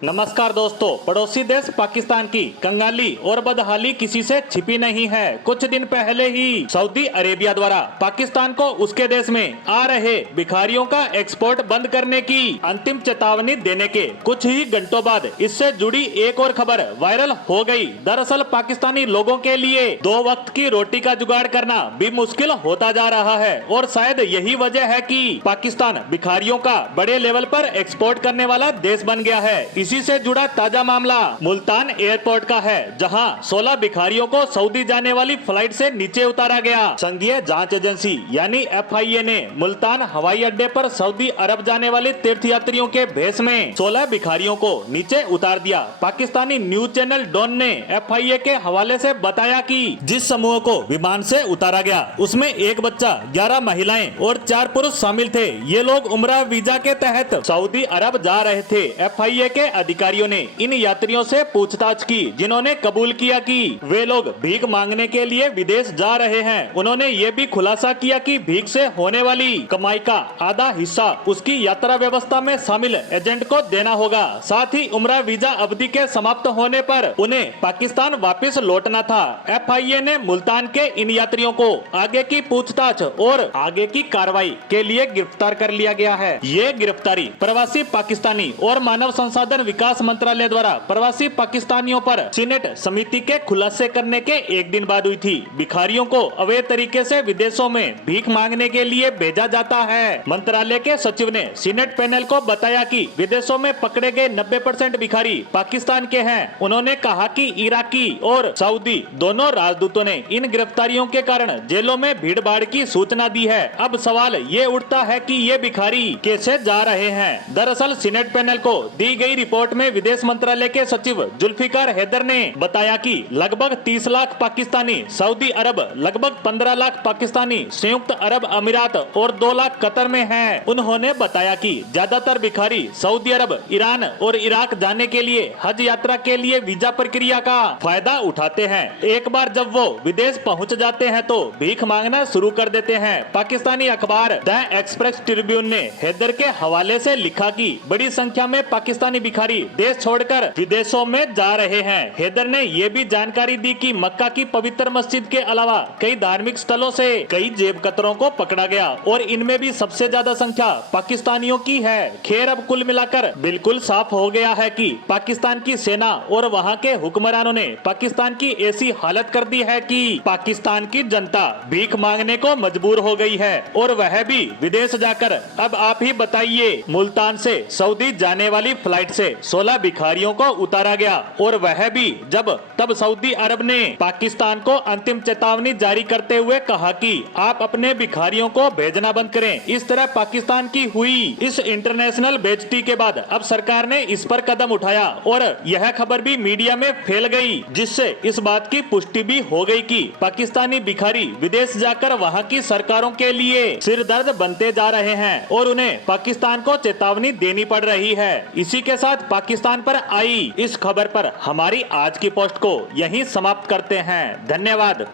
नमस्कार दोस्तों, पड़ोसी देश पाकिस्तान की कंगाली और बदहाली किसी से छिपी नहीं है। कुछ दिन पहले ही सऊदी अरेबिया द्वारा पाकिस्तान को उसके देश में आ रहे भिखारियों का एक्सपोर्ट बंद करने की अंतिम चेतावनी देने के कुछ ही घंटों बाद इससे जुड़ी एक और खबर वायरल हो गई। दरअसल पाकिस्तानी लोगों के लिए 2 वक्त की रोटी का जुगाड़ करना भी मुश्किल होता जा रहा है और शायद यही वजह है कि पाकिस्तान भिखारियों का बड़े लेवल पर एक्सपोर्ट करने वाला देश बन गया है। इसी से जुड़ा ताजा मामला मुल्तान एयरपोर्ट का है, जहां 16 भिखारियों को सऊदी जाने वाली फ्लाइट से नीचे उतारा गया। संघीय जांच एजेंसी यानी FIA ने मुल्तान हवाई अड्डे पर सऊदी अरब जाने वाले तीर्थयात्रियों के भेष में 16 भिखारियों को नीचे उतार दिया। पाकिस्तानी न्यूज चैनल डॉन ने FIA के हवाले से बताया कि जिस समूह को विमान से उतारा गया उसमें एक बच्चा, 11 महिलाएं और 4 पुरुष शामिल थे। ये लोग उम्रा वीजा के तहत सऊदी अरब जा रहे थे। FIA के अधिकारियों ने इन यात्रियों से पूछताछ की, जिन्होंने कबूल किया कि वे लोग भीख मांगने के लिए विदेश जा रहे हैं। उन्होंने ये भी खुलासा किया कि भीख से होने वाली कमाई का आधा हिस्सा उसकी यात्रा व्यवस्था में शामिल एजेंट को देना होगा। साथ ही उम्रा वीजा अवधि के समाप्त होने पर उन्हें पाकिस्तान वापस लौटना था। FIA ने मुल्तान के इन यात्रियों को आगे की पूछताछ और आगे की कार्रवाई के लिए गिरफ्तार कर लिया गया है। ये गिरफ्तारी प्रवासी पाकिस्तानी और मानव संसाधन विकास मंत्रालय द्वारा प्रवासी पाकिस्तानियों पर सीनेट समिति के खुलासे करने के एक दिन बाद हुई थी। भिखारियों को अवैध तरीके से विदेशों में भीख मांगने के लिए भेजा जाता है। मंत्रालय के सचिव ने सीनेट पैनल को बताया कि विदेशों में पकड़े गए 90% भिखारी पाकिस्तान के हैं। उन्होंने कहा कि इराकी और सऊदी दोनों राजदूतों ने इन गिरफ्तारियों के कारण जेलों में भीड़ भाड़ की सूचना दी है। अब सवाल ये उठता है कि ये भिखारी कैसे जा रहे हैं। दरअसल सीनेट पैनल को दी गई रिपोर्ट में विदेश मंत्रालय के सचिव जुल्फिकार हैदर ने बताया कि लगभग 30 लाख पाकिस्तानी सऊदी अरब, लगभग 15 लाख पाकिस्तानी संयुक्त अरब अमीरात और 2 लाख कतर में हैं। उन्होंने बताया कि ज्यादातर भिखारी सऊदी अरब, ईरान और इराक जाने के लिए हज यात्रा के लिए वीजा प्रक्रिया का फायदा उठाते हैं। एक बार जब वो विदेश पहुंच जाते हैं तो भीख मांगना शुरू कर देते हैं। पाकिस्तानी अखबार द एक्सप्रेस ट्रिब्यून ने हैदर के हवाले से लिखा कि बड़ी संख्या में पाकिस्तानी भिखारी देश छोड़कर विदेशों में जा रहे हैं। हैदर ने ये भी जानकारी दी कि मक्का की पवित्र मस्जिद के अलावा कई धार्मिक स्थलों से कई जेब कतरों को पकड़ा गया और इनमें भी सबसे ज्यादा संख्या पाकिस्तानियों की है। खैर, अब कुल मिलाकर बिल्कुल साफ हो गया है कि पाकिस्तान की सेना और वहाँ के हुक्मरानों ने पाकिस्तान की ऐसी हालत कर दी है कि पाकिस्तान की जनता भीख मांगने को मजबूर हो गई है, और वह भी विदेश जाकर। अब आप ही बताइए, मुल्तान से सऊदी जाने वाली फ्लाइट से 16 भिखारियों को उतारा गया, और वह भी जब तब सऊदी अरब ने पाकिस्तान को अंतिम चेतावनी जारी करते हुए कहा कि आप अपने भिखारियों को भेजना बंद करें। इस तरह पाकिस्तान की हुई इस इंटरनेशनल बेइज्जती के बाद अब सरकार ने इस पर कदम उठाया और यह खबर भी मीडिया में फैल गई, जिससे इस बात की पुष्टि भी हो गई कि पाकिस्तानी भिखारी विदेश जाकर वहाँ की सरकारों के लिए सिरदर्द बनते जा रहे हैं और उन्हें पाकिस्तान को चेतावनी देनी पड़ रही है। इसी के साथ पाकिस्तान पर आई इस खबर पर हमारी आज की पोस्ट को यहीं समाप्त करते हैं। धन्यवाद।